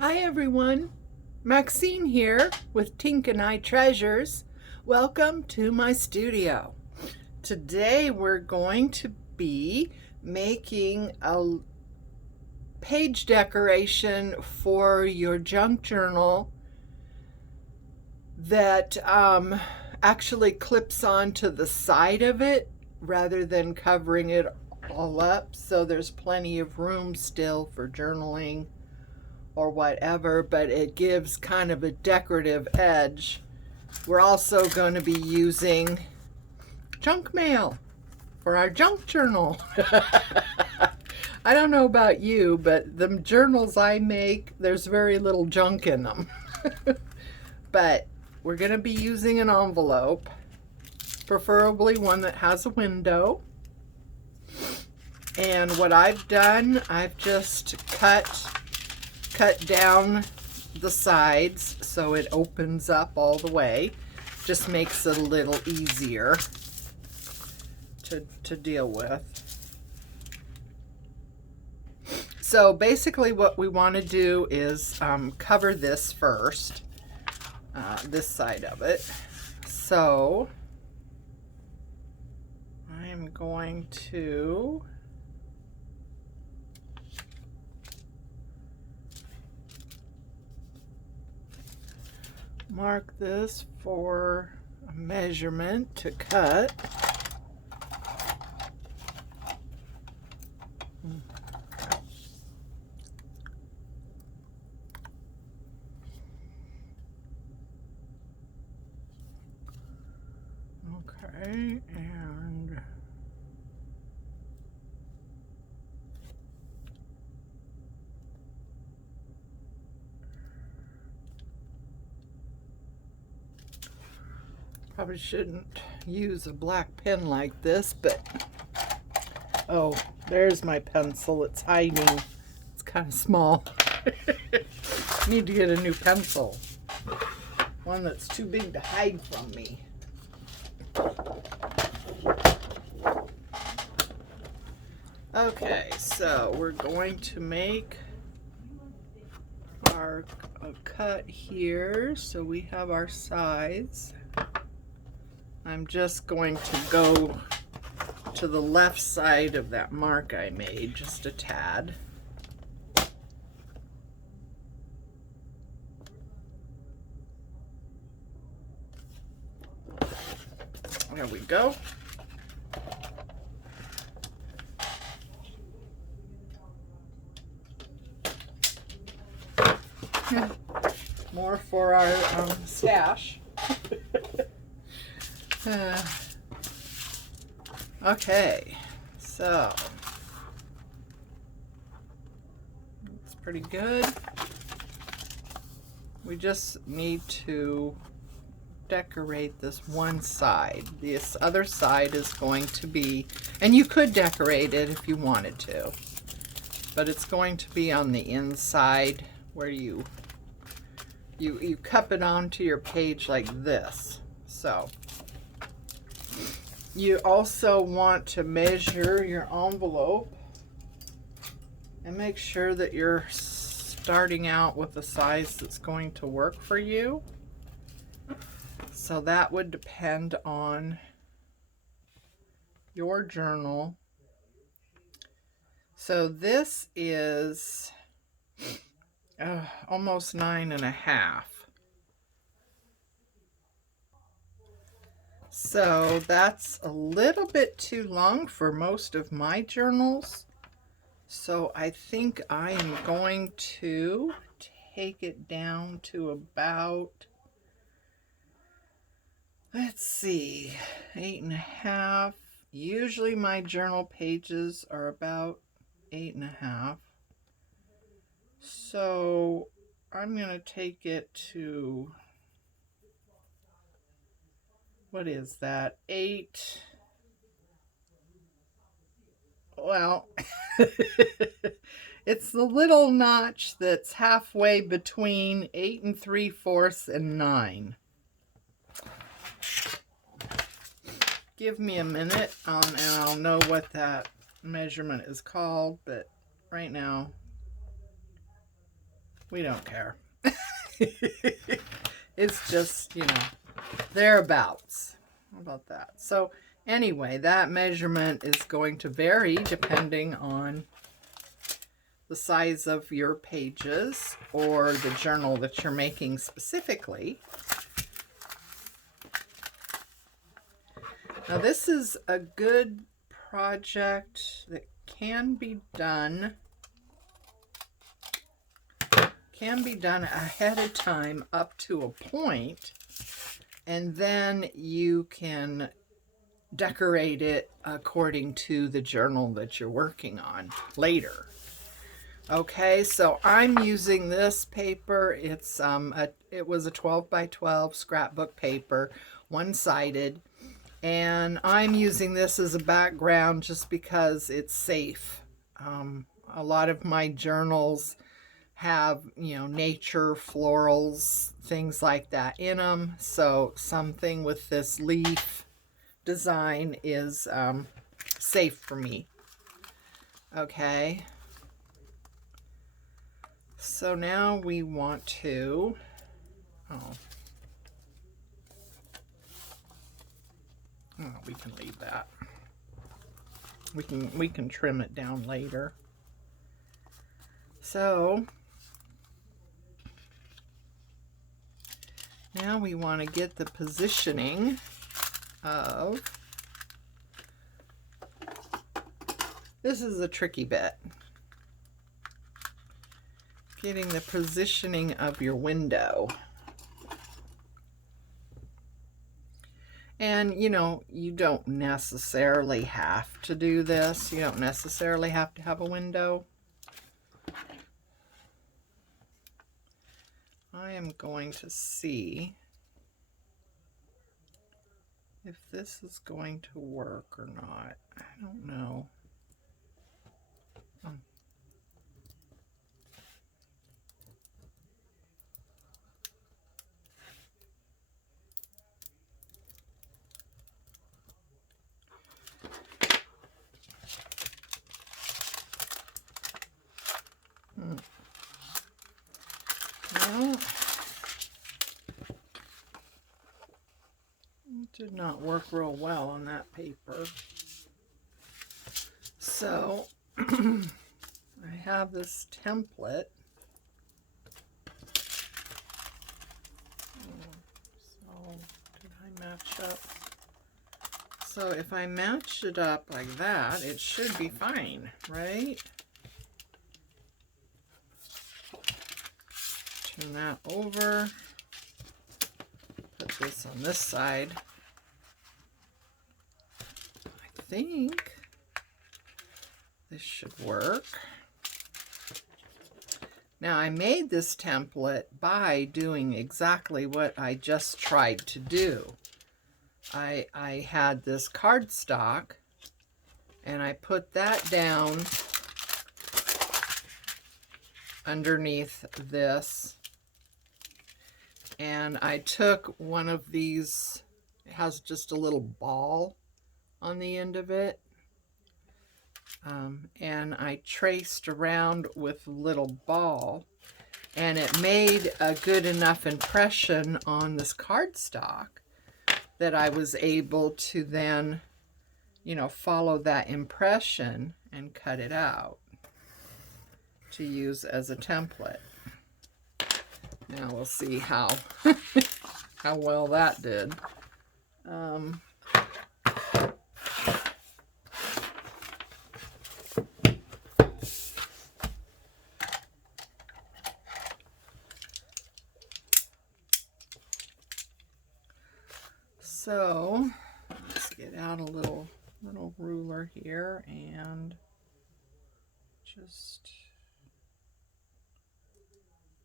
Hi everyone, Maxine here with Tink and I Treasures. Welcome to my studio. Today we're going to be making a page decoration for your junk journal that actually clips onto the side of it rather than covering it all up, so there's plenty of room still for journaling or whatever, but it gives kind of a decorative edge. We're also going to be using junk mail for our junk journal. I don't know about you, but the journals I make, there's very little junk in them. But we're going to be using an envelope, preferably one that has a window. And what I've done, I've just cut down the sides so it opens up all the way. Just makes it a little easier to deal with. So basically what we want to do is cover this first, this side of it. So I'm going to mark this for a measurement to cut. Okay, and probably shouldn't use a black pen like this, but oh, there's my pencil. It's hiding. It's kind of small. Need to get a new pencil. One that's too big to hide from me. Okay, so we're going to make our cut here. So we have our sides. I'm just going to go to the left side of that mark I made, just a tad. There we go. More for our stash. Okay, so it's pretty good. We just need to decorate this one side. This other side is going to be, and you could decorate it if you wanted to, but it's going to be on the inside where you cup it onto your page like this. So you also want to measure your envelope and make sure that you're starting out with a size that's going to work for you. So that would depend on your journal. So this is almost 9.5. So that's a little bit too long for most of my journals. So I think I am going to take it down to about, let's see, 8.5. Usually my journal pages are about 8.5. So I'm going to take it to, what is that, 8? Well, it's the little notch that's halfway between 8 3/4 and 9. Give me a minute and I'll know what that measurement is called, but right now We don't care. It's just, you know, thereabouts. How about that? So anyway, that measurement is going to vary depending on the size of your pages or the journal that you're making specifically. Now this is a good project that can be done ahead of time up to a point, and then you can decorate it according to the journal that you're working on later. Okay, so I'm using this paper. It's it was a 12 by 12 scrapbook paper, one-sided, and I'm using this as a background just because it's safe. A lot of my journals have, you know, nature, florals, things like that in them. So something with this leaf design is safe for me. Okay. So now we want to, we can leave that. We can trim it down later. So now we want to get the positioning of, this is a tricky bit, getting the positioning of your window. And you know, you don't necessarily have to do this. You don't necessarily have to have a window. I am going to see if this is going to work or not. I don't know. Well, it did not work real well on that paper. So I have this template. So did I match up? So if I match it up like that, it should be fine, right? Turn that over. Put this on this side. I think this should work. Now I made this template by doing exactly what I just tried to do. I had this cardstock and I put that down underneath this, and I took one of these, it has just a little ball on the end of it, and I traced around with a little ball, and it made a good enough impression on this cardstock that I was able to then, you know, follow that impression and cut it out to use as a template. Now we'll see how how well that did. So let's get out a little ruler here and just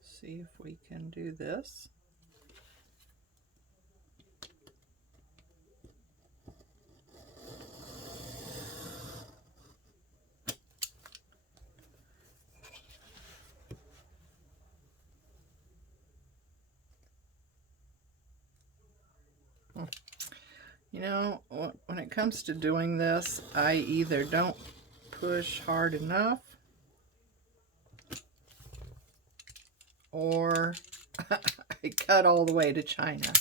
see if we can do this. You know, when it comes to doing this, I either don't push hard enough or I cut all the way to China.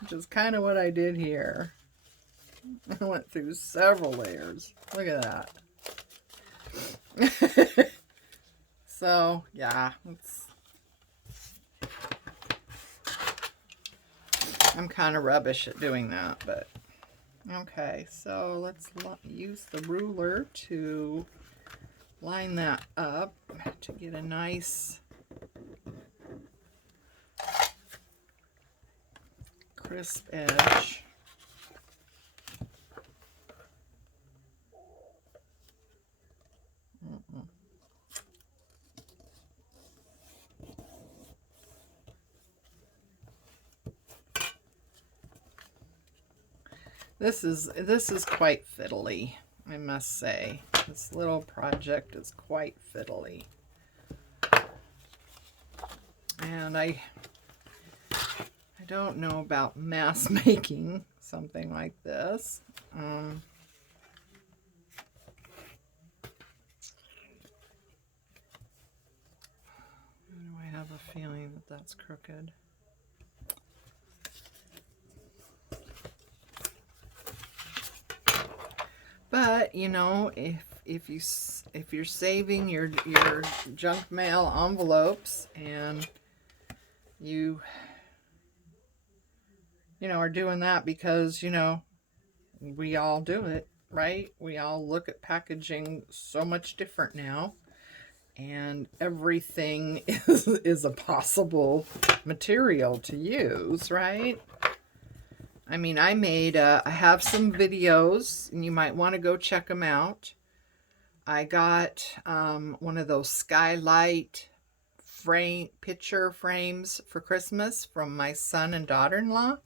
Which is kind of what I did here. I went through several layers. Look at that. So, yeah, I'm kind of rubbish at doing that, but okay. So let's use the ruler to line that up to get a nice crisp edge. This is quite fiddly, I must say. This little project is quite fiddly. And I don't know about mass making something like this. I have a feeling that that's crooked. But you know, if you're saving your junk mail envelopes and you know are doing that because you know we all do it, right? We all look at packaging so much different now, and everything is a possible material to use, right? I mean, I have some videos, and you might want to go check them out. I got one of those skylight picture frames for Christmas from my son and daughter-in-law.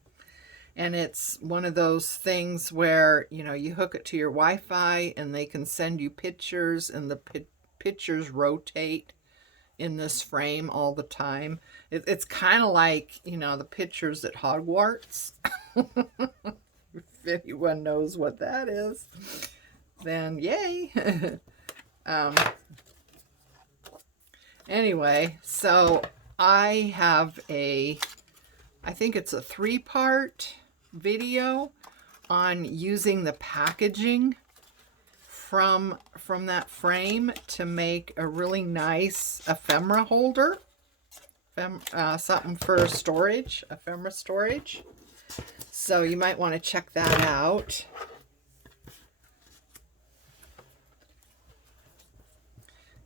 And it's one of those things where, you know, you hook it to your Wi-Fi and they can send you pictures, and the pictures rotate in this frame all the time. It's kind of like, you know, the pictures at Hogwarts. If anyone knows what that is, then yay. Anyway, so I have I think it's a 3-part video on using the packaging from that frame to make a really nice ephemera holder, something for storage, ephemera storage. So you might want to check that out.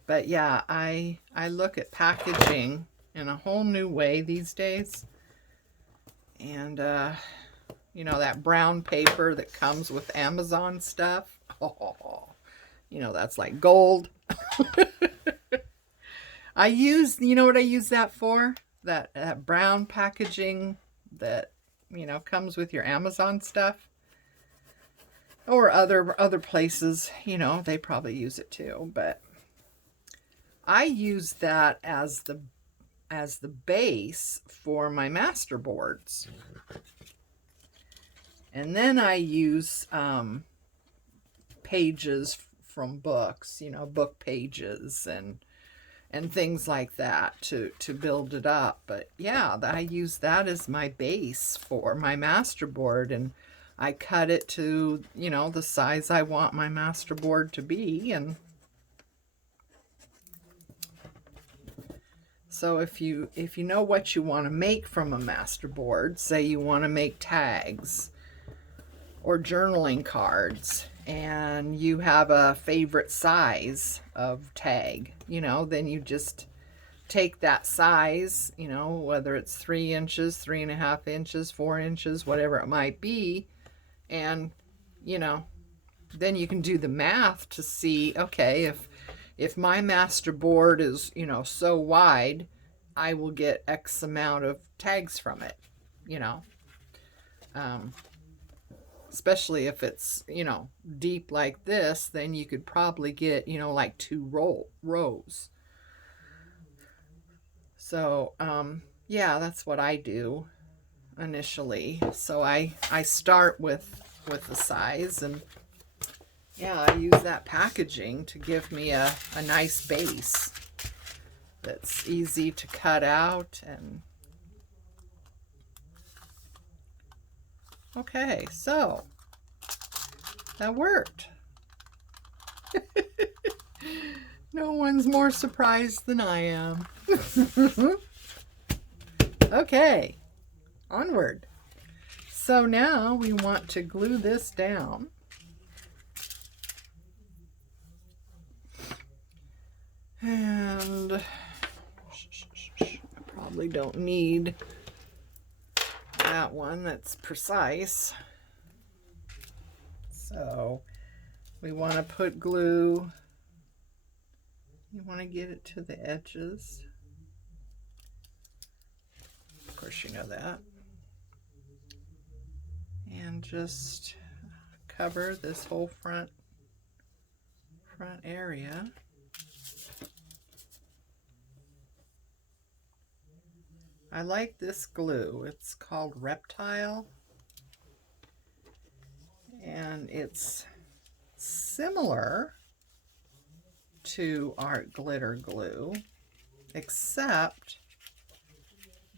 But yeah, I look at packaging in a whole new way these days. And you know, that brown paper that comes with Amazon stuff. Oh, you know, that's like gold. You know what I use that for? That brown packaging that, you know, comes with your Amazon stuff. Or other places, you know, they probably use it too. But I use that as the base for my master boards. And then I use pages from books, you know, book pages and things like that to build it up. But yeah, I use that as my base for my master board, and I cut it to, you know, the size I want my master board to be. And so if you know what you want to make from a master board, say you want to make tags or journaling cards, and you have a favorite size of tag, you know, then you just take that size, you know, whether it's 3 inches, 3.5 inches, 4 inches, whatever it might be, and, you know, then you can do the math to see, okay, if my master board is, you know, so wide, I will get X amount of tags from it, you know. Especially if it's, you know, deep like this, then you could probably get, you know, like 2 rows. So, yeah, that's what I do initially. So I start with the size, and yeah, I use that packaging to give me a nice base. that's easy to cut out. And okay, so that worked. No one's more surprised than I am. Okay, onward. So now we want to glue this down. And I probably don't need that one that's precise. So we want to put glue. You want to get it to the edges. Of course, you know that. And just cover this whole front area. I like this glue. It's called Reptile, and it's similar to art glitter glue, except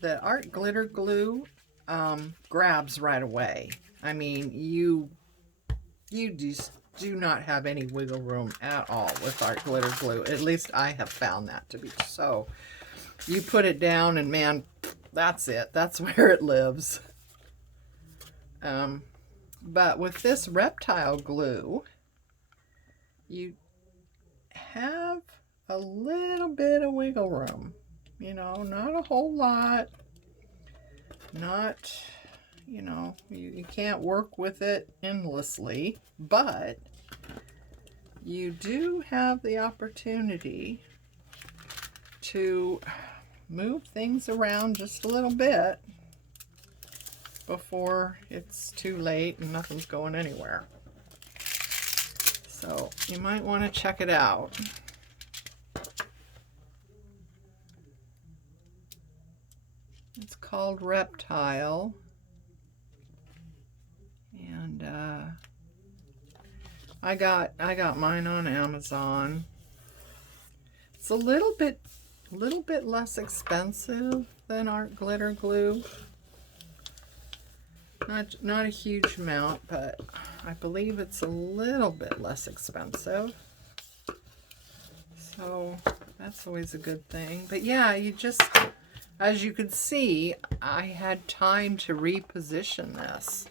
that art glitter glue grabs right away. I mean, you just do not have any wiggle room at all with art glitter glue. At least I have found that to be so. You put it down and man, that's it. That's where it lives. But with this Reptile glue, you have a little bit of wiggle room. You know, not a whole lot. Not, you know, you can't work with it endlessly, but you do have the opportunity to move things around just a little bit before it's too late and nothing's going anywhere. So you might want to check it out. It's called Reptile, and I got mine on Amazon. It's a little bit less expensive than art glitter glue. Not a huge amount, but I believe it's a little bit less expensive. So that's always a good thing. But yeah, you just, as you could see, I had time to reposition this.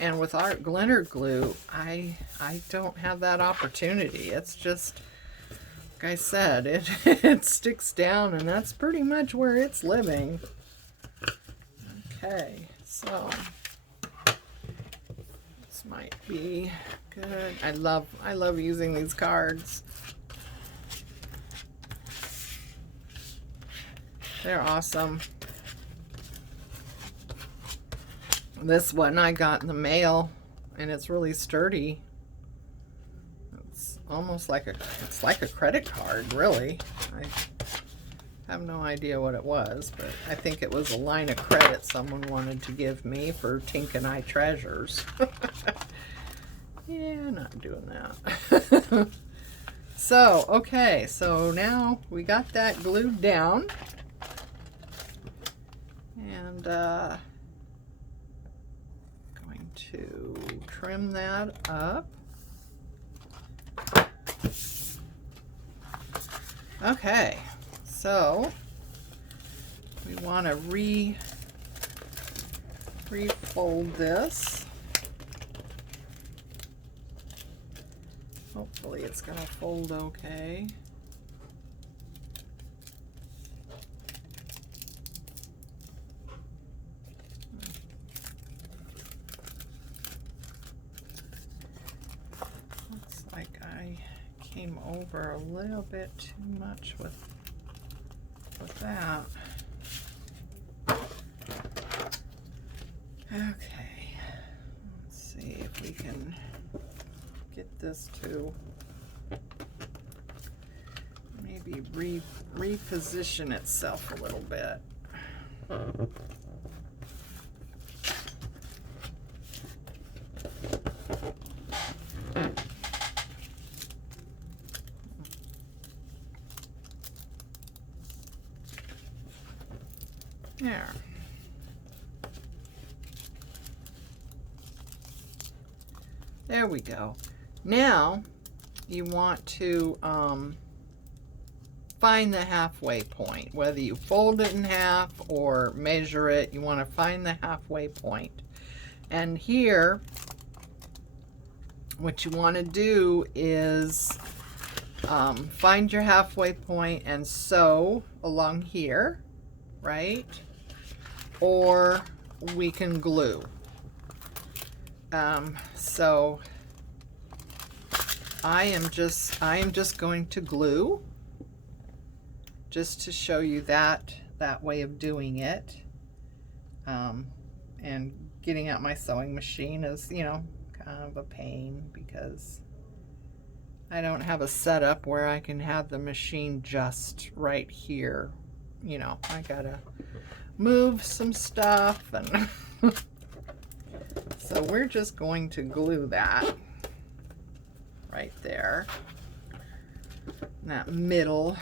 And with art glitter glue, I don't have that opportunity. It's just, like I said, it sticks down, and that's pretty much where it's living. Okay, so this might be good. I love using these cards. They're awesome. This one I got in the mail, and it's really sturdy. It's almost like it's like a credit card, really. I have no idea what it was, but I think it was a line of credit someone wanted to give me for Tink and I Treasures. Yeah, not doing that. So, okay, so now we got that glued down. And going to trim that up. Okay, so we want to refold this. Hopefully it's going to fold okay. Looks like I came over a little bit too much with that. Okay, let's see if we can get this to maybe reposition itself a little bit. There. There we go. Now you want to find the halfway point. Whether you fold it in half or measure it, you want to find the halfway point. And here, what you want to do is find your halfway point and sew along here, right? Or we can glue. So I am just going to glue, just to show you that way of doing it. And getting out my sewing machine is, you know, kind of a pain because I don't have a setup where I can have the machine just right here. You know, I gotta move some stuff, and so we're just going to glue that right there. That middle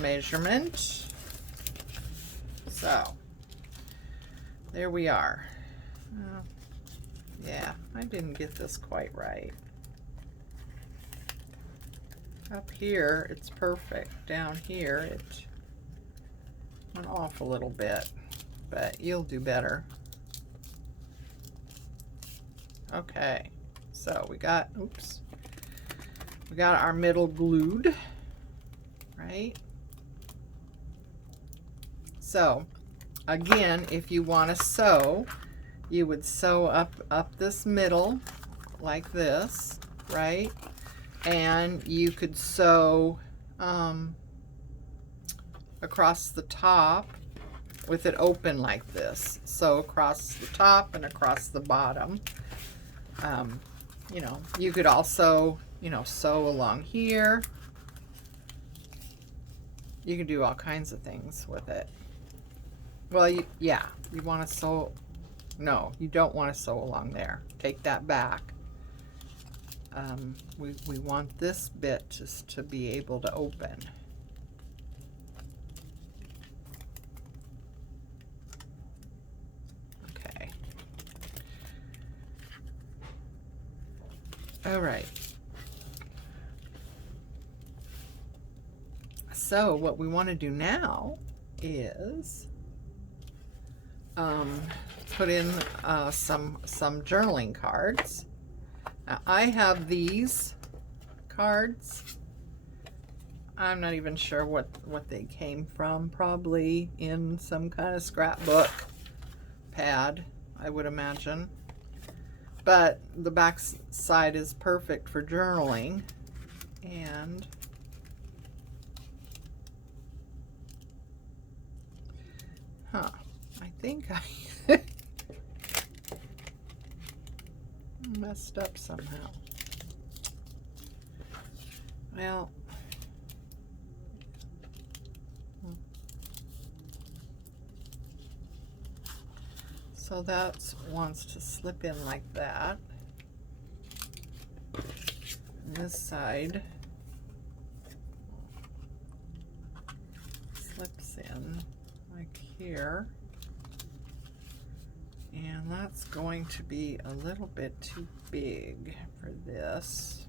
measurement. So there we are. Yeah, I didn't get this quite right. Up here it's perfect. Down here it went off a little bit, but you'll do better. Okay, so we got, oops, we got our middle glued, right? So again, if you want to sew, you would sew up this middle like this, right? And you could sew across the top with it open like this. Sew across the top and across the bottom. You know, you could also, you know, sew along here. You can do all kinds of things with it. Well, yeah, you want to sew. No, you don't want to sew along there. Take that back. We want this bit just to be able to open. Okay. All right. So what we want to do now is put in some journaling cards. Now, I have these cards. I'm not even sure what they came from. Probably in some kind of scrapbook pad, I would imagine. But the back side is perfect for journaling. And I think I messed up somehow. Well, so that wants to slip in like that. And this side slips in like here. And that's going to be a little bit too big for this.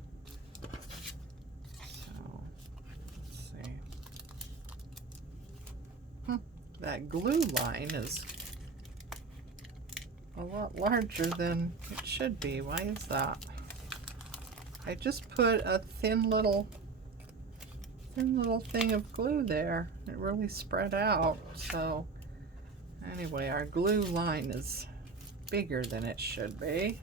So, let's see. That glue line is a lot larger than it should be. Why is that? I just put a thin little thing of glue there. It really spread out. So anyway, our glue line is bigger than it should be.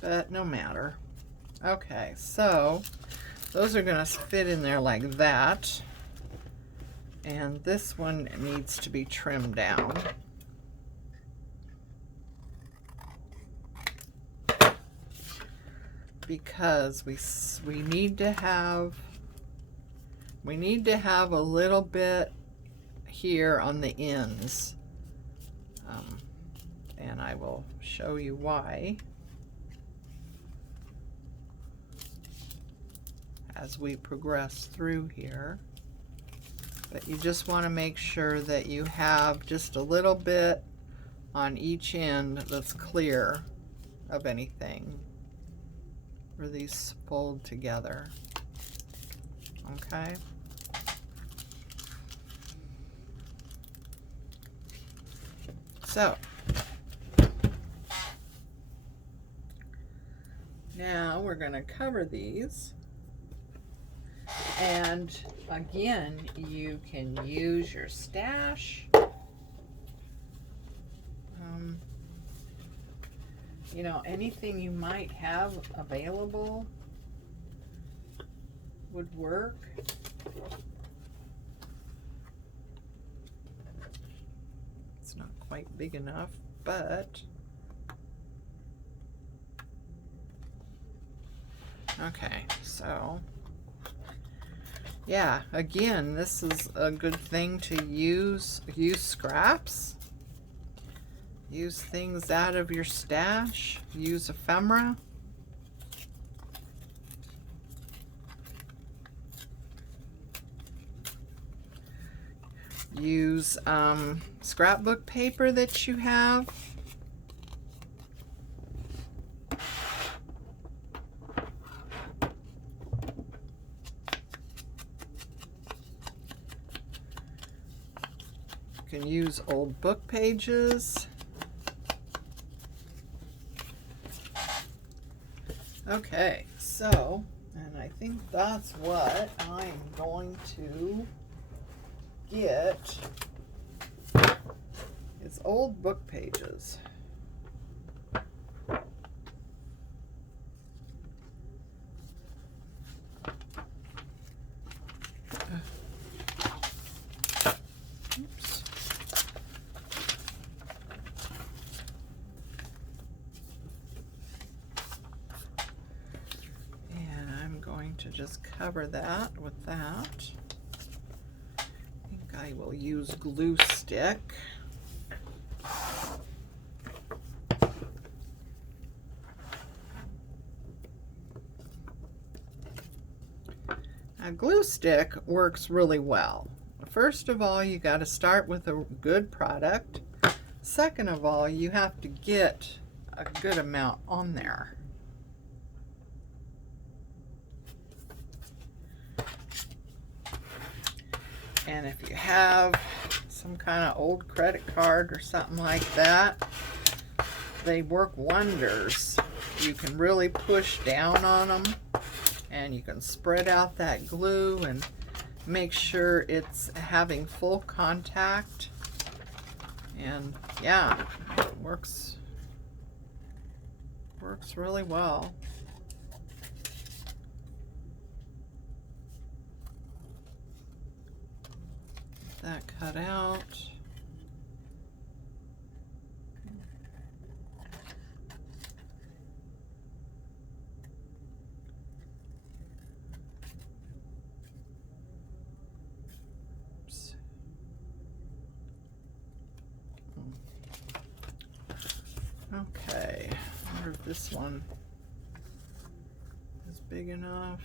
But no matter. Okay, so those are gonna fit in there like that. And this one needs to be trimmed down. Because we need to have a little bit here on the ends, and I will show you why as we progress through here. But you just want to make sure that you have just a little bit on each end that's clear of anything where these fold together. Okay. So now we're going to cover these, and again you can use your stash. You know, anything you might have available would work. It's not quite big enough, but okay, so yeah, again, this is a good thing to use scraps. Use things out of your stash. Use ephemera. Use scrapbook paper that you have. You can use old book pages. Okay, so, and I think that's what I'm going to get, is old book pages. Oops. To just cover that with that. I think I will use glue stick. Now, glue stick works really well. First of all, you got to start with a good product. Second of all, you have to get a good amount on there. And if you have some kind of old credit card or something like that, they work wonders. You can really push down on them, and you can spread out that glue and make sure it's having full contact. And yeah, it works really well. That cut out. Oops. Okay, I wonder if this one is big enough.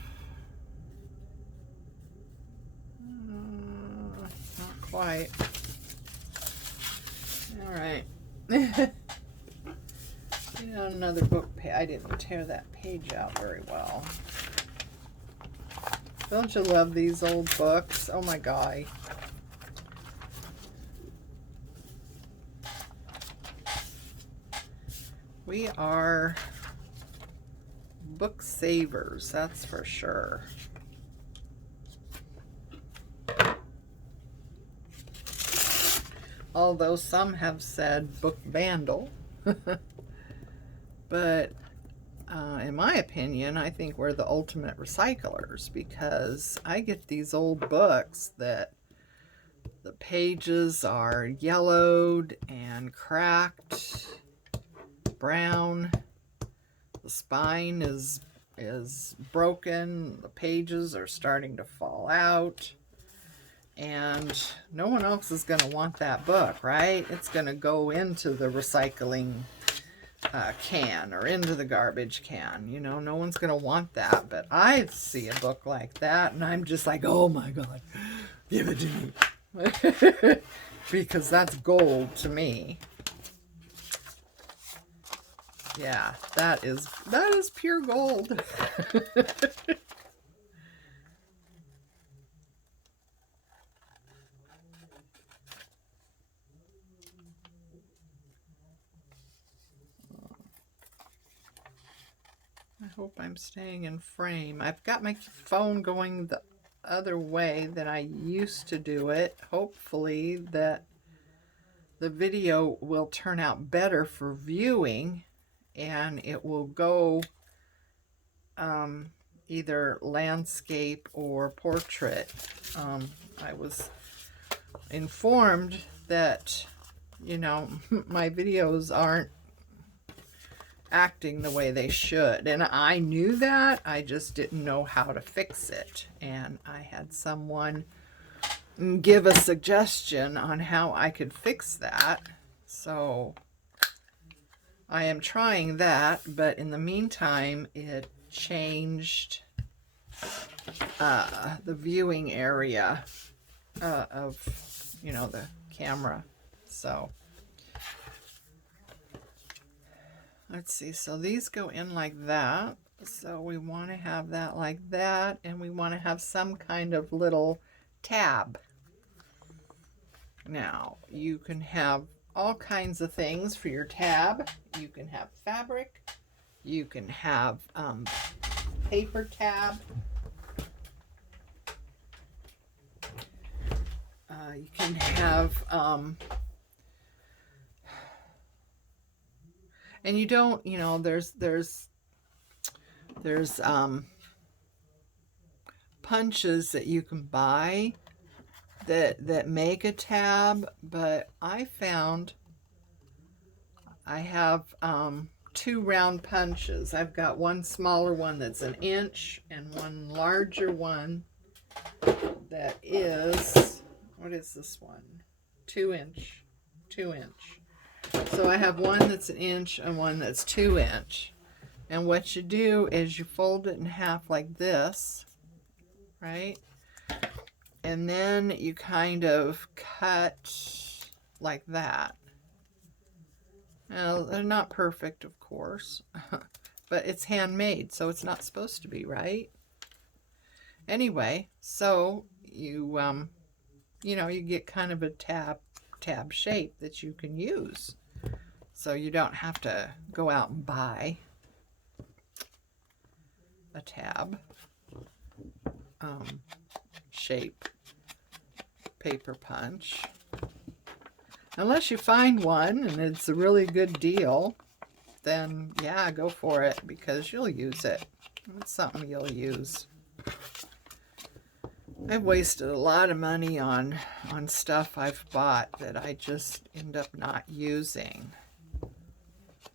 Not quite. All right. Another book page. I didn't tear that page out very well. Don't you love these old books? Oh my God. We are book savers, that's for sure. Although some have said book vandal. But in my opinion, I think we're the ultimate recyclers, because I get these old books that the pages are yellowed and cracked, brown, the spine is broken, the pages are starting to fall out. And no one else is going to want that book, right? It's going to go into the recycling can or into the garbage can. You know, no one's going to want that. But I see a book like that and I'm just like, oh my God, give it to me. Because that's gold to me. Yeah, that is pure gold. I hope I'm staying in frame. I've got my phone going the other way than I used to do it. Hopefully that the video will turn out better for viewing and it will go either landscape or portrait. I was informed that, you know, my videos aren't acting the way they should, and I knew that. I just didn't know how to fix it, and I had someone give a suggestion on how I could fix that. So I am trying that, but in the meantime it changed the viewing area of, you know, the camera. So let's see, so these go in like that. So we want to have that like that, and we want to have some kind of little tab. Now, you can have all kinds of things for your tab. You can have fabric. You can have paper tab. You can have and you don't, you know, there's punches that you can buy that make a tab, but I found I have two round punches. I've got one smaller one that's 1 inch and one larger one that is, what is this one? 2 inch. So I have one that's 1 inch and one that's 2 inch. And what you do is you fold it in half like this, right? And then you kind of cut like that. Now, they're not perfect, of course, but it's handmade, so it's not supposed to be, right? Anyway, so you, you know, you get kind of a tab shape that you can use. So you don't have to go out and buy a tab shape paper punch. Unless you find one and it's a really good deal, then yeah, go for it, because you'll use it. It's something you'll use. I've wasted a lot of money on stuff I've bought that I just end up not using.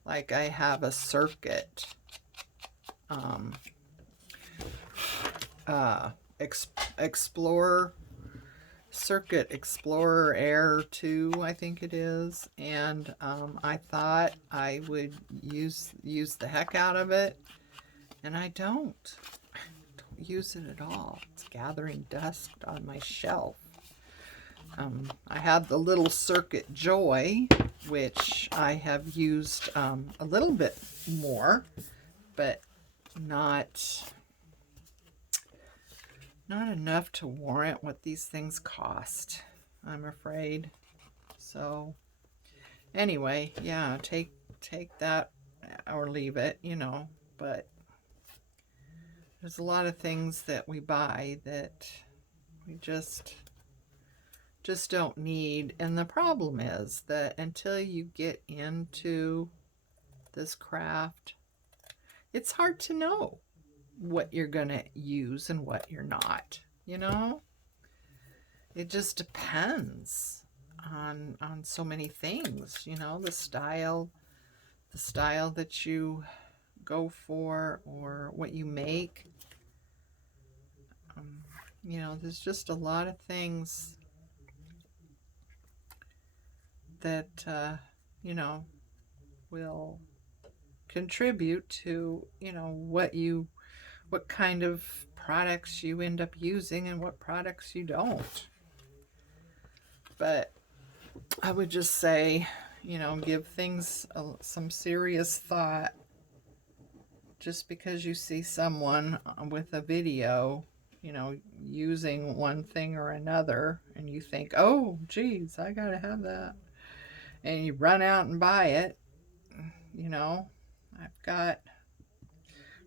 Like I have a circuit Explorer Circuit Explorer Air 2, I think it is, and I thought I would use the heck out of it, and I don't use it at all. It's gathering dust on my shelf. I have the little Circuit Joy, which I have used a little bit more, but not enough to warrant what these things cost, I'm afraid. So anyway, yeah, take that or leave it, you know, but there's a lot of things that we buy that we just don't need. And the problem is that until you get into this craft, it's hard to know what you're gonna use and what you're not, you know. It just depends on so many things, you know, the style that you go for or what you make. You know, there's just a lot of things that you know, will contribute to, you know, what kind of products you end up using and what products you don't. But I would just say, you know, give things some serious thought. Just because you see someone with a video, you know, using one thing or another, and you think, oh, geez, I gotta have that, and you run out and buy it, you know, I've got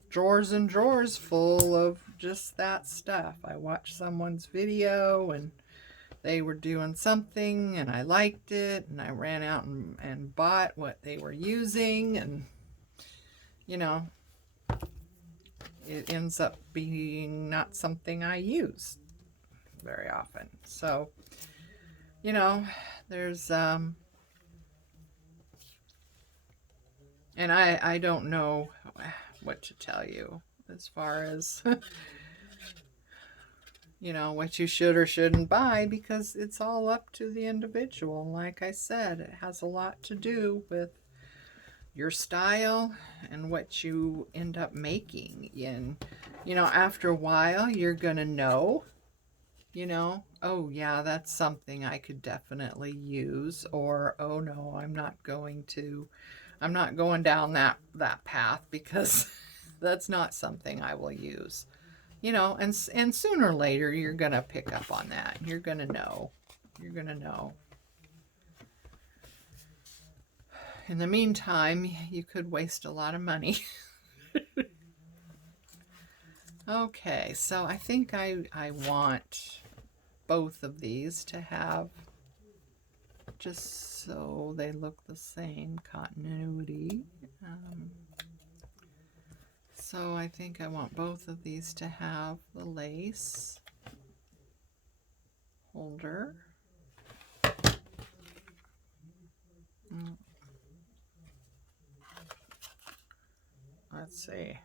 drawers and drawers full of just that stuff. I watched someone's video and they were doing something and I liked it, and I ran out and bought what they were using, and, you know, it ends up being not something I use very often. So, you know, there's, and I don't know what to tell you as far as, you know, what you should or shouldn't buy, because it's all up to the individual. Like I said, it has a lot to do with your style and what you end up making. And, you know, after a while, you're going to know, you know, oh yeah, that's something I could definitely use, or, oh no, I'm not going down that path, because that's not something I will use. You know, and sooner or later, you're going to pick up on that. You're going to know. You're going to know. In the meantime, you could waste a lot of money. Okay, so I think I want both of these to have, just so they look the same, continuity. So I think I want both of these to have the lace holder. Let's see.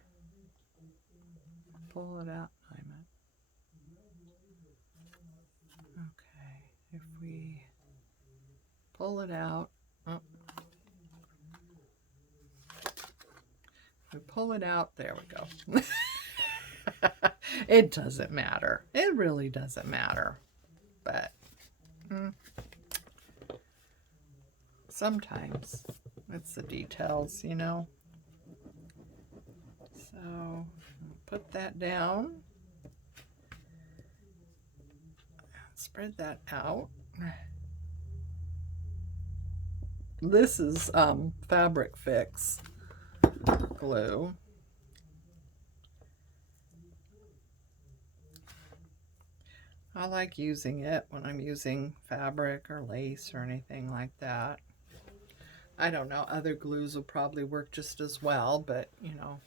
Pull it out. Okay, if we pull it out, we pull it out, there we go. It doesn't matter. It really doesn't matter. But sometimes it's the details, you know. So put that down. Spread that out. This is Fabric Fix glue. I like using it when I'm using fabric or lace or anything like that. I don't know, other glues will probably work just as well, but, you know.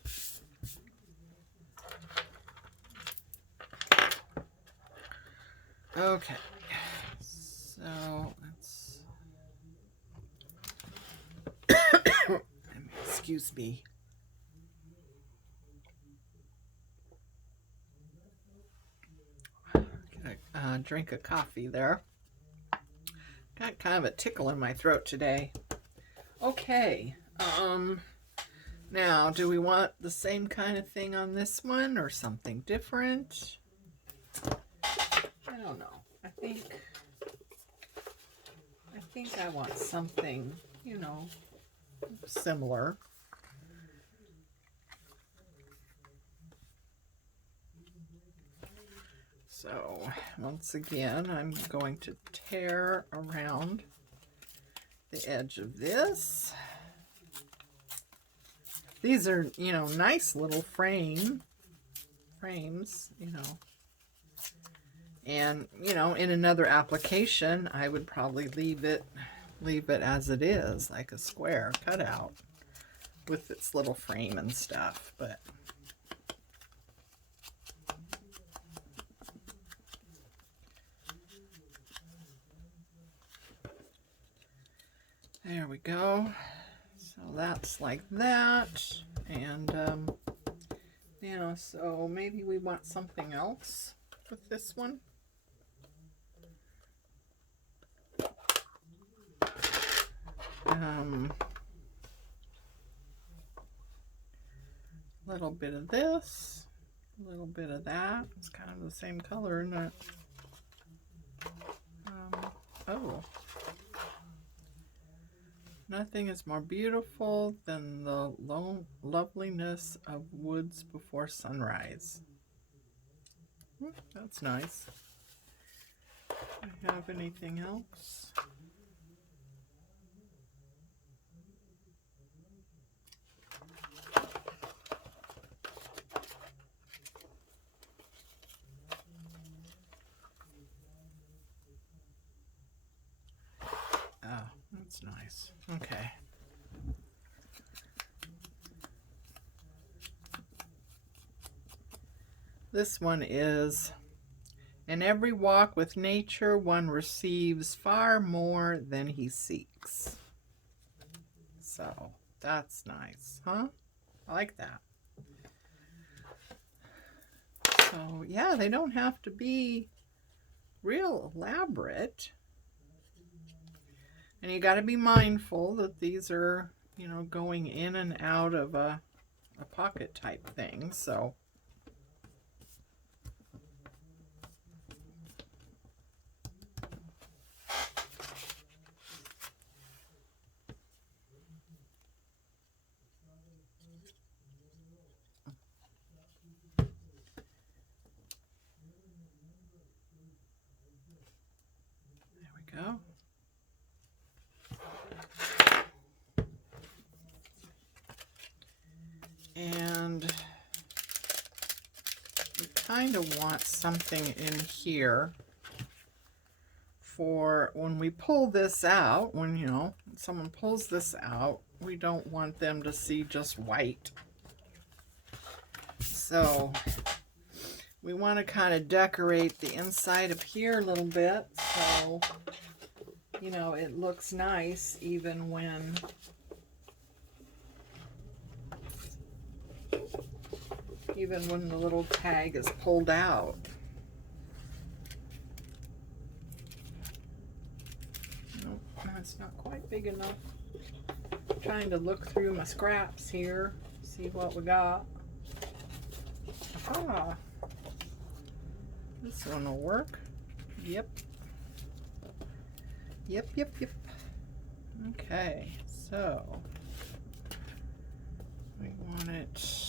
Okay, so let's, excuse me. Gonna drink a coffee there. Got kind of a tickle in my throat today. Okay, now, do we want the same kind of thing on this one or something different? I don't know. I think I want something, you know, similar. So, once again, I'm going to tear around the edge of this. These are, you know, nice little frames, you know. And, you know, in another application, I would probably leave it as it is, like a square cutout with its little frame and stuff, but there we go. So that's like that. And, you know, so maybe we want something else with this one. little bit of this, a little bit of that. It's kind of the same color, isn't it? Oh. Nothing is more beautiful than the loveliness of woods before sunrise. That's nice. Do I have anything else? Oh, that's nice. Okay. This one is, in every walk with nature, one receives far more than he seeks. So, that's nice, huh? I like that. So, yeah, they don't have to be real elaborate. And you got to be mindful that these are, you know, going in and out of a pocket type thing. So, there we go. And we kind of want something in here for when we pull this out, when, you know, someone pulls this out, we don't want them to see just white. So we want to kind of decorate the inside of here a little bit so, you know, it looks nice even when the little tag is pulled out. Nope, that's not quite big enough. I'm trying to look through my scraps here, see what we got. Ah, this one will work. Yep. Yep. Okay, so we want it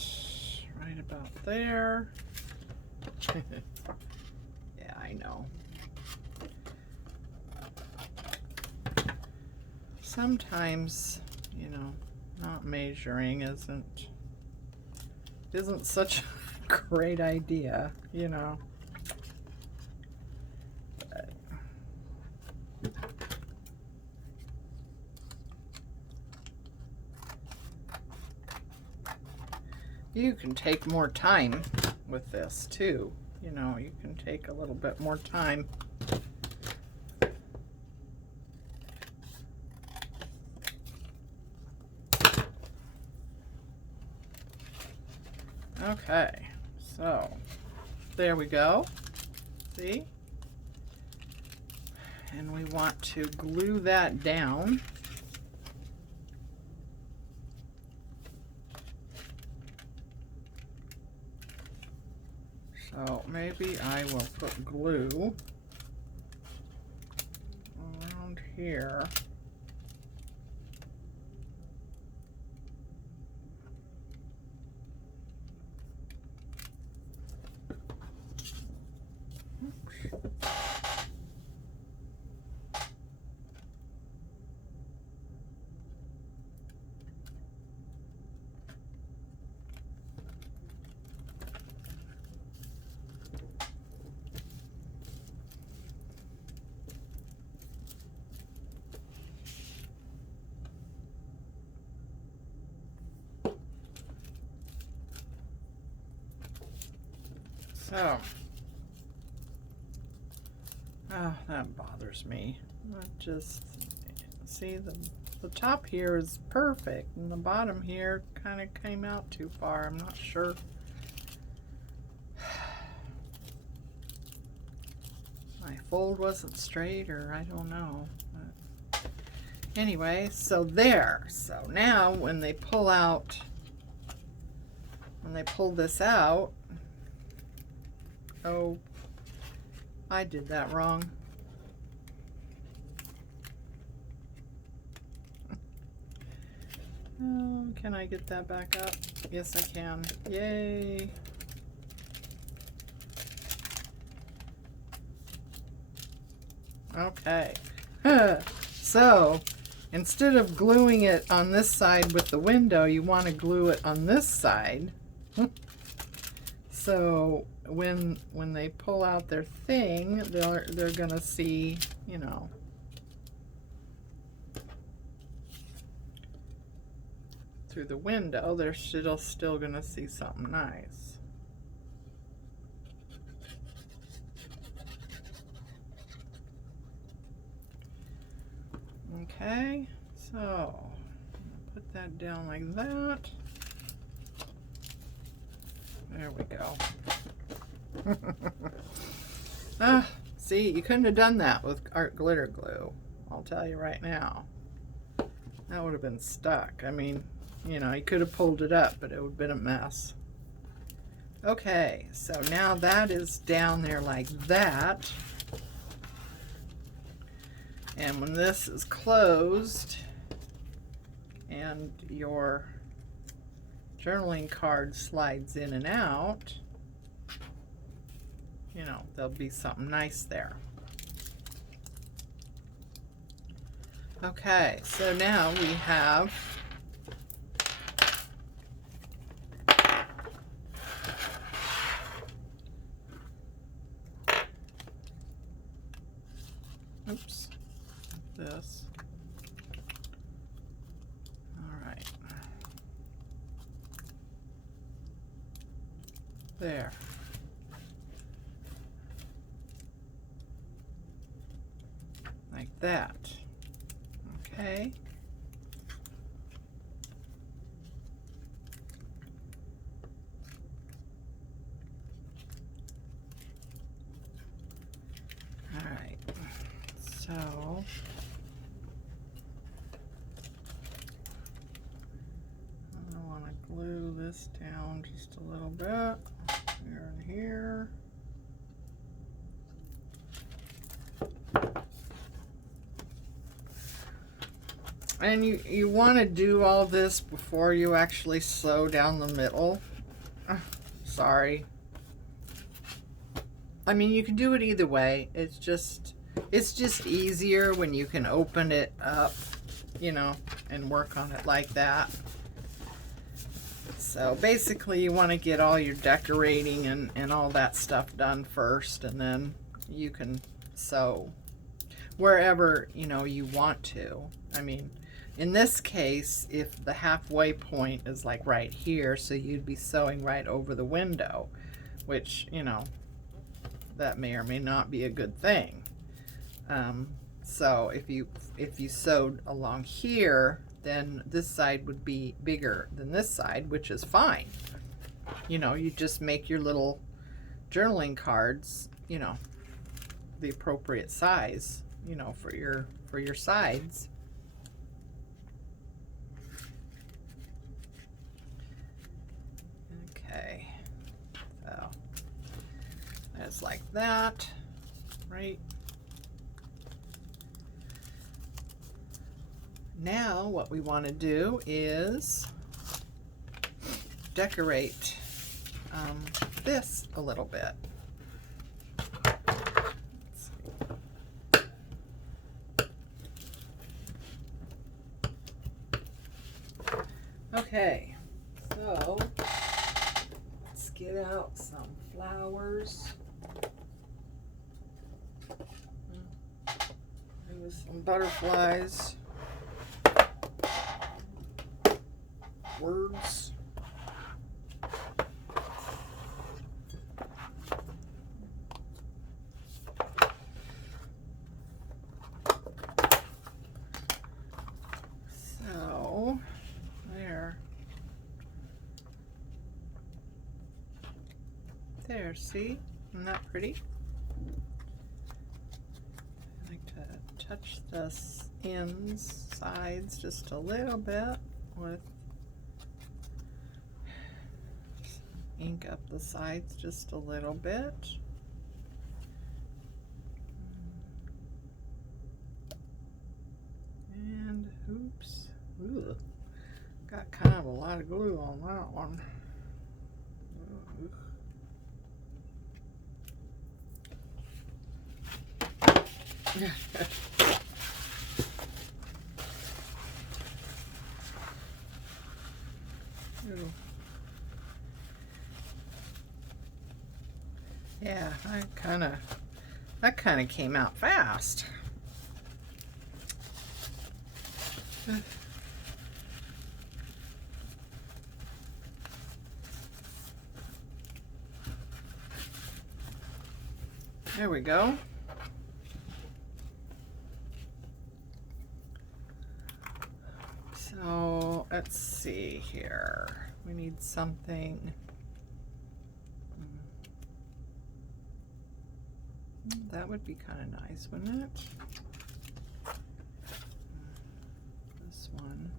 right about there. Yeah, I know. Sometimes, you know, not measuring isn't such a great idea, you know. But you can take more time with this too. You know, you can take a little bit more time. Okay, so there we go. See? And we want to glue that down. So maybe I will put glue around here. So, oh, that bothers me. I just, see, the top here is perfect, and the bottom here kind of came out too far. I'm not sure. My fold wasn't straight, or I don't know. But anyway, so there. So now when they pull out when they pull this out, oh, I did that wrong. Oh, can I get that back up? Yes, I can. Yay. Okay. So, instead of gluing it on this side with the window, you want to glue it on this side. So, when they pull out their thing, they're going to see, you know, through the window, they're still going to see something nice. Okay, so put that down like that. There we go. See, you couldn't have done that with art glitter glue. I'll tell you right now. That would have been stuck. I mean, you know, you could have pulled it up, but it would have been a mess. Okay, so now that is down there like that. And when this is closed and your journaling card slides in and out, you know, there'll be something nice there. Okay, so now we have oops, this. All right. There. Like that. Okay. All right. So I want to glue this down just a little bit here and here. And you want to do all this before you actually sew down the middle. Sorry. I mean, you can do it either way. It's just easier when you can open it up, you know, and work on it like that. So basically you want to get all your decorating and all that stuff done first, and then you can sew wherever, you know, you want to. I mean, in this case, if the halfway point is like right here, so you'd be sewing right over the window, which, you know, that may or may not be a good thing. So if you sewed along here, then this side would be bigger than this side, which is fine. You know, you just make your little journaling cards, you know, the appropriate size, you know, for your sides. Okay, so that's like that, right? Now what we want to do is decorate this a little bit. Let's see. Okay, so let's get out some flowers. Maybe some butterflies. Words. So, there. There, see? Isn't that pretty? I like to touch the ends, sides just a little bit with ink up the sides just a little bit. And oops, ugh, got kind of a lot of glue on that one. Yeah, that kind of came out fast. There we go. So let's see here. We need something. That would be kind of nice, wouldn't it? This one.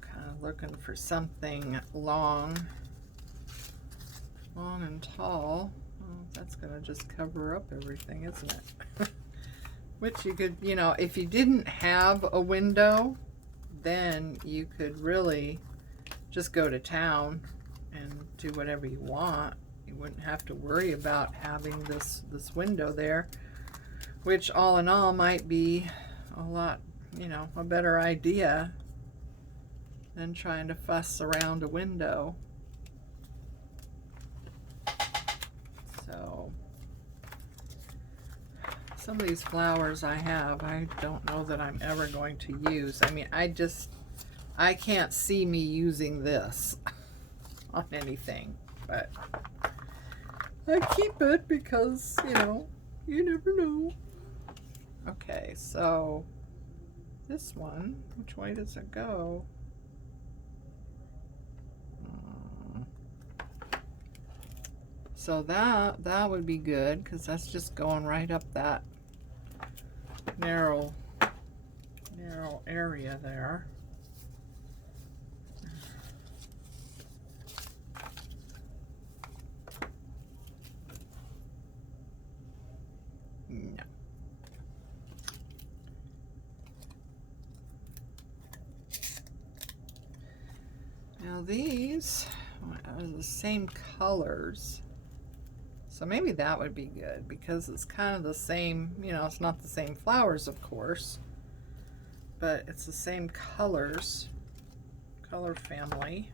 Kind of looking for something long and tall. Well, that's gonna just cover up everything, isn't it? Which you could, you know, if you didn't have a window, then you could really just go to town and do whatever you want. You wouldn't have to worry about having this window there, which all in all might be a lot, you know, a better idea than trying to fuss around a window. So some of these flowers I have, I don't know that I'm ever going to use. I mean, I can't see me using this on anything, but I keep it because, you know, you never know. Okay, so this one, which way does it go? So that would be good, because that's just going right up that narrow area there. No. Now these are the same colors. So maybe that would be good, because it's kind of the same, you know, it's not the same flowers, of course, but it's the same colors, color family.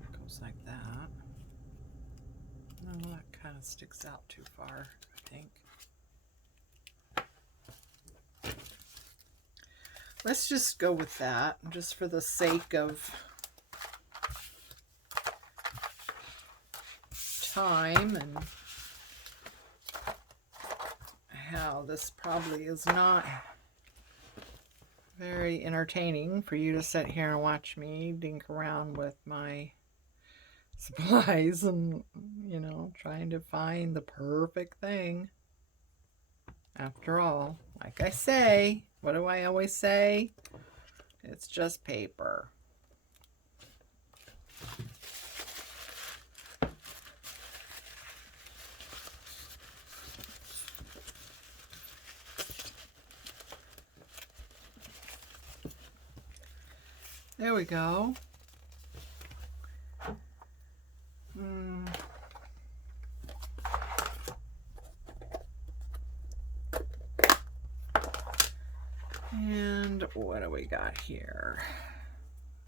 It goes like that. No, that kind of sticks out too far, I think. Let's just go with that, just for the sake of time and how this probably is not very entertaining for you to sit here and watch me dink around with my supplies and, you know, trying to find the perfect thing. After all, like I say, what do I always say? It's just paper. There we go. And what do we got here?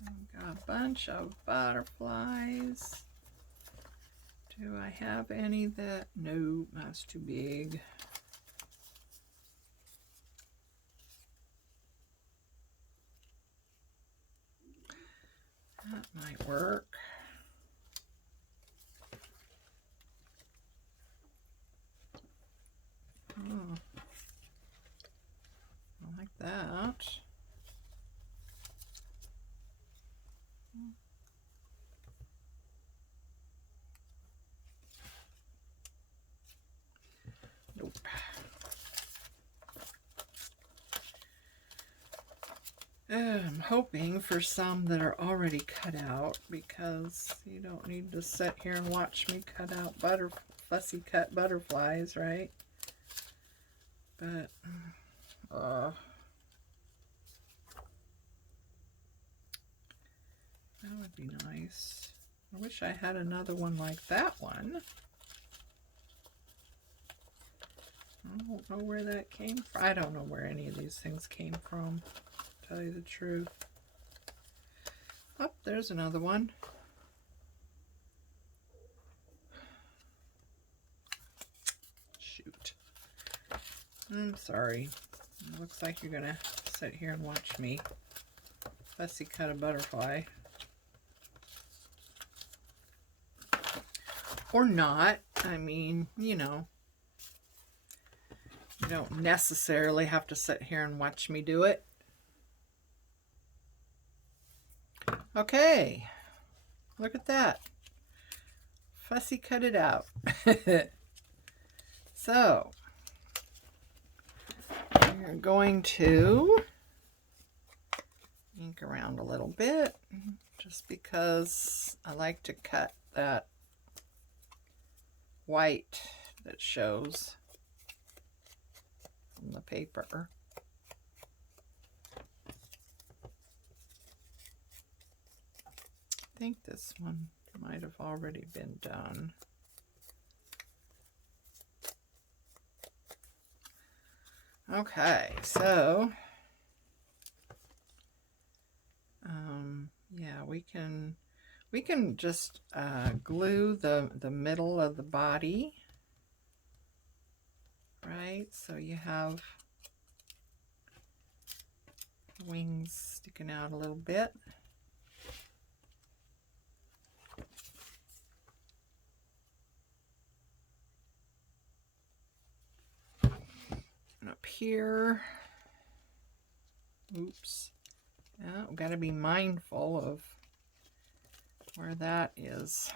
We've got a bunch of butterflies. Do I have any that? No, that's too big. That might work. Oh, I like that. I'm hoping for some that are already cut out, because you don't need to sit here and watch me cut out fussy cut butterflies, right? But that would be nice. I wish I had another one like that one. I don't know where that came from. I don't know where any of these things came from, to tell you the truth. Oh, there's another one. Shoot. I'm sorry. It looks like you're gonna sit here and watch me fussy cut a butterfly. Or not. I mean, you know, you don't necessarily have to sit here and watch me do it. Okay, look at that. Fussy cut it out. So, we're going to ink around a little bit, just because I like to cut that white that shows from the paper. I think this one might have already been done. Okay, so yeah, we can just glue the middle of the body, right? So you have wings sticking out a little bit. And up here, oops, yeah, we've got to be mindful of where that is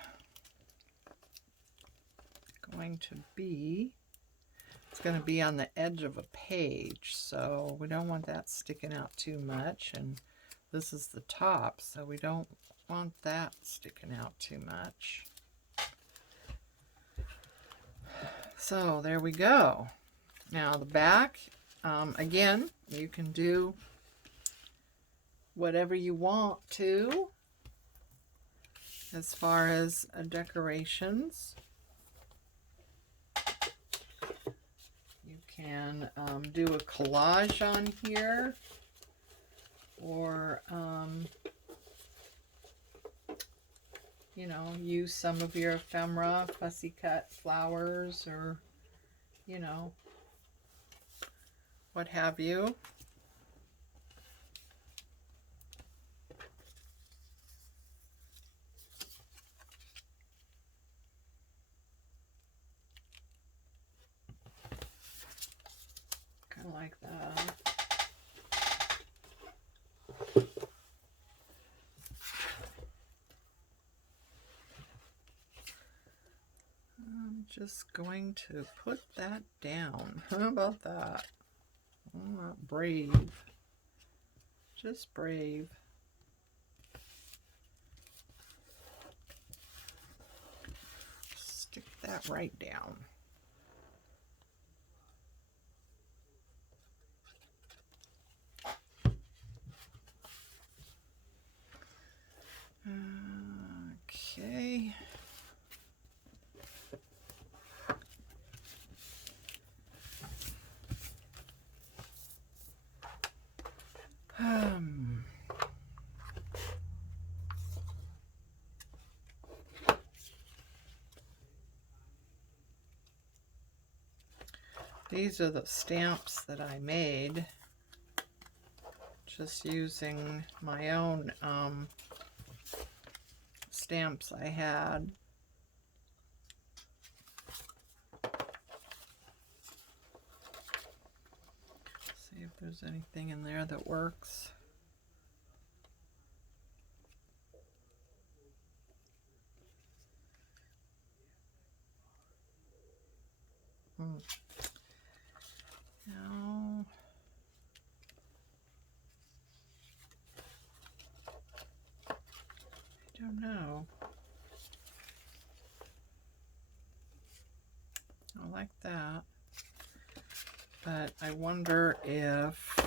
going to be. It's going to be on the edge of a page, so we don't want that sticking out too much. And this is the top, so we don't want that sticking out too much. So there we go. Now the back, again, you can do whatever you want to as far as decorations. You can do a collage on here, or you know, use some of your ephemera, fussy cut flowers, or you know, what have you. Kind of like that. I'm just going to put that down. How about that? I'm not brave. Just brave. Stick that right down. Okay. These are the stamps that I made, just using my own stamps I had. See if there's anything in there that works. No. that. But I wonder if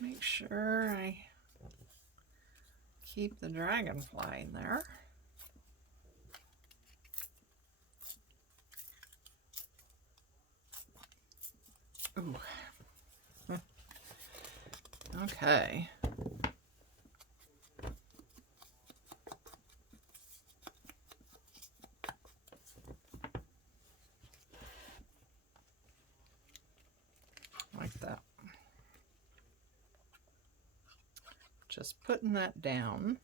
make sure I keep the dragonfly in there. Ooh. Okay. Like that. Just putting that down.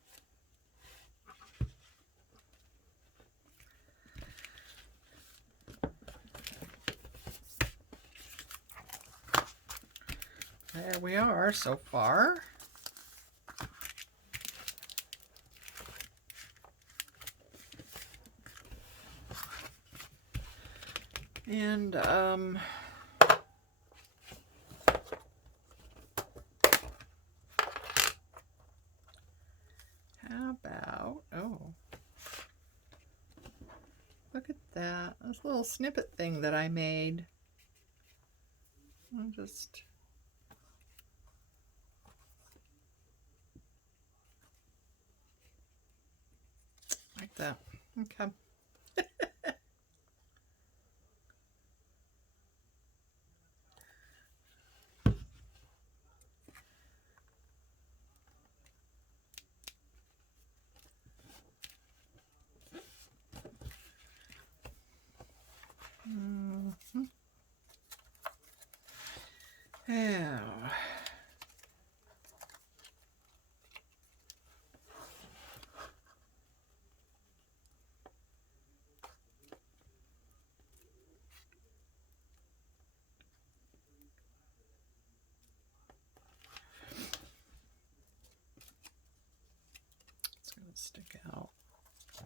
There we are so far. And how about, oh, look at that. This little snippet thing that I made. I'll just like that. Okay. Yeah. It's going to stick out. I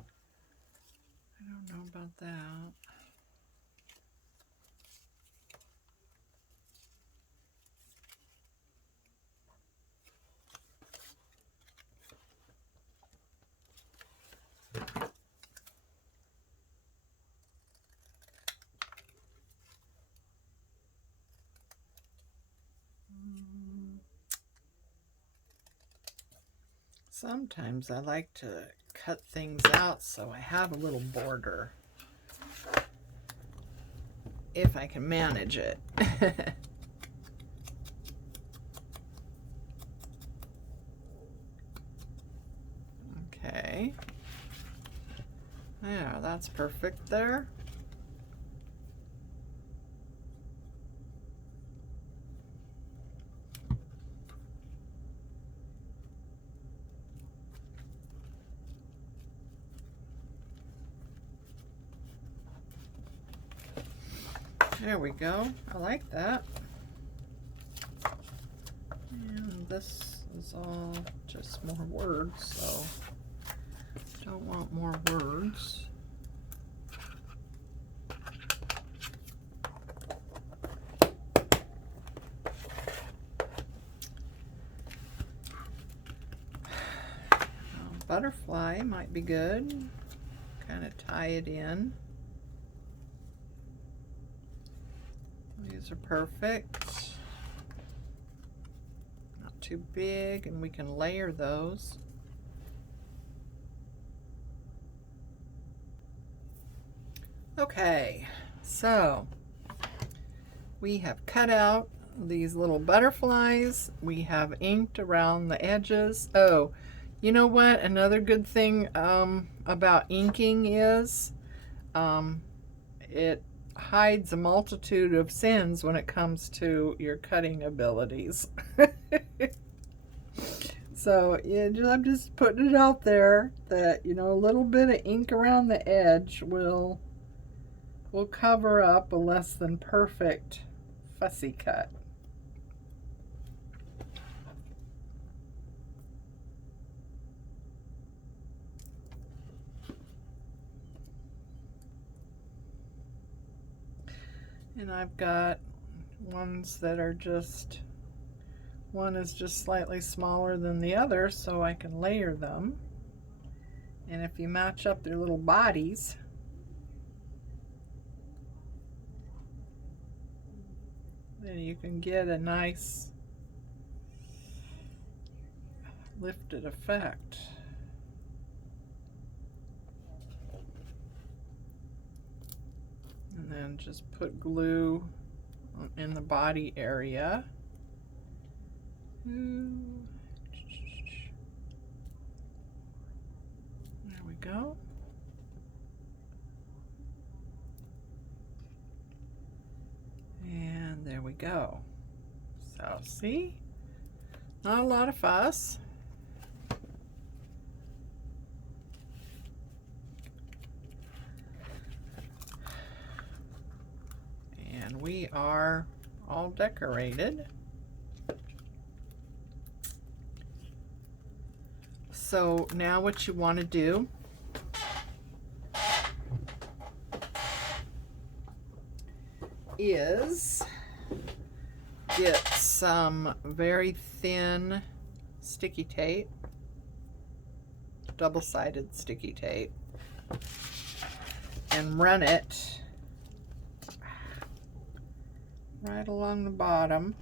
don't know about that. Sometimes I like to cut things out so I have a little border, if I can manage it. Okay. Yeah, that's perfect there. There we go. I like that. And this is all just more words, so don't want more words. Butterfly might be good. Kind of tie it in. These are perfect. Not too big, and we can layer those. Okay, so we have cut out these little butterflies. We have inked around the edges. Oh, you know what? Another good thing about inking is it hides a multitude of sins when it comes to your cutting abilities. So yeah, I'm just putting it out there that, you know, a little bit of ink around the edge will cover up a less than perfect fussy cut. And I've got ones that are just, one is just slightly smaller than the other, so I can layer them. And if you match up their little bodies, then you can get a nice lifted effect. And then just put glue in the body area. There we go. And there we go. So see, not a lot of fuss. And we are all decorated. So now what you want to do is get some very thin sticky tape, double-sided sticky tape, and run it right along the bottom.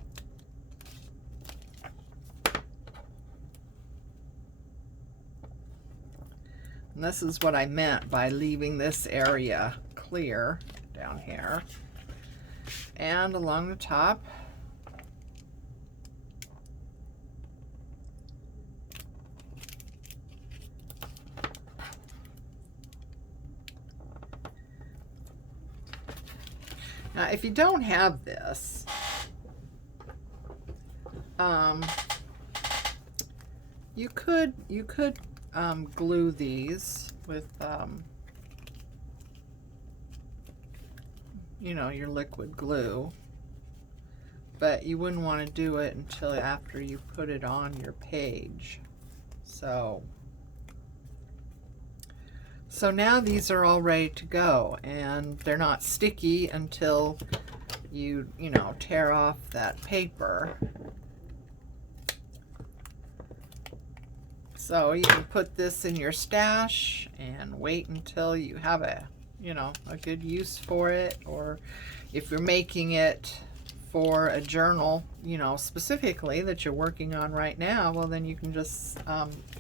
And this is what I meant by leaving this area clear down here. And along the top. Now, if you don't have this, you could glue these with, you know, your liquid glue, but you wouldn't want to do it until after you put it on your page. So now these are all ready to go, and they're not sticky until you know, tear off that paper. So you can put this in your stash and wait until you have a, you know, a good use for it, or if you're making it for a journal, you know, specifically that you're working on right now, well, then you can just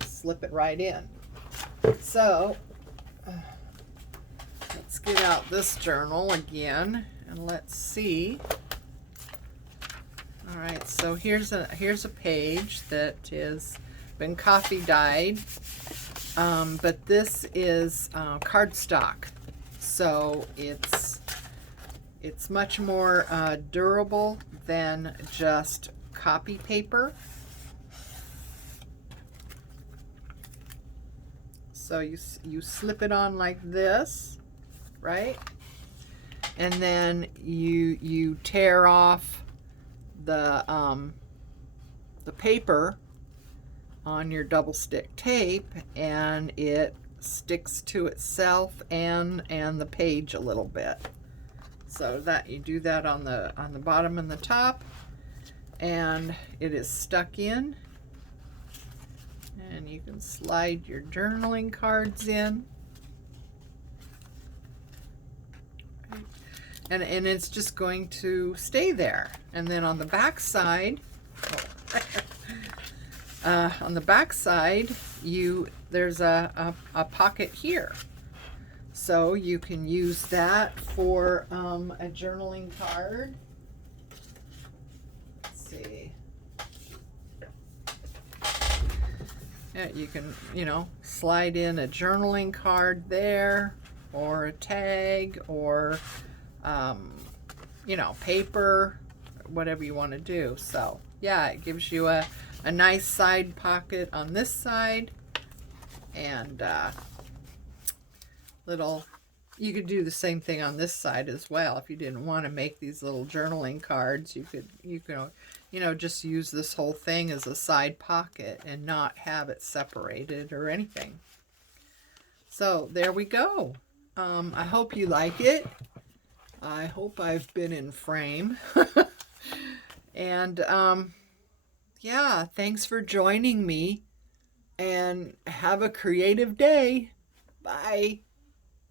slip it right in. So let's get out this journal again and let's see. All right, so here's a page that is been coffee dyed, but this is cardstock, so it's much more durable than just copy paper. So you slip it on like this, right? And then you tear off the paper on your double stick tape, and it sticks to itself and the page a little bit. So that you do that on the bottom and the top, and it is stuck in, and you can slide your journaling cards in, and it's just going to stay there. And then on the back side, there's a pocket here, so you can use that for a journaling card. Let's see. Yeah, you can, you know, slide in a journaling card there, or a tag, or you know, paper, whatever you want to do. So yeah, it gives you a nice side pocket on this side, and you could do the same thing on this side as well. If you didn't want to make these little journaling cards, you could you know, just use this whole thing as a side pocket and not have it separated or anything. So there we go. I hope you like it. I hope I've been in frame. And yeah, thanks for joining me, and have a creative day. Bye.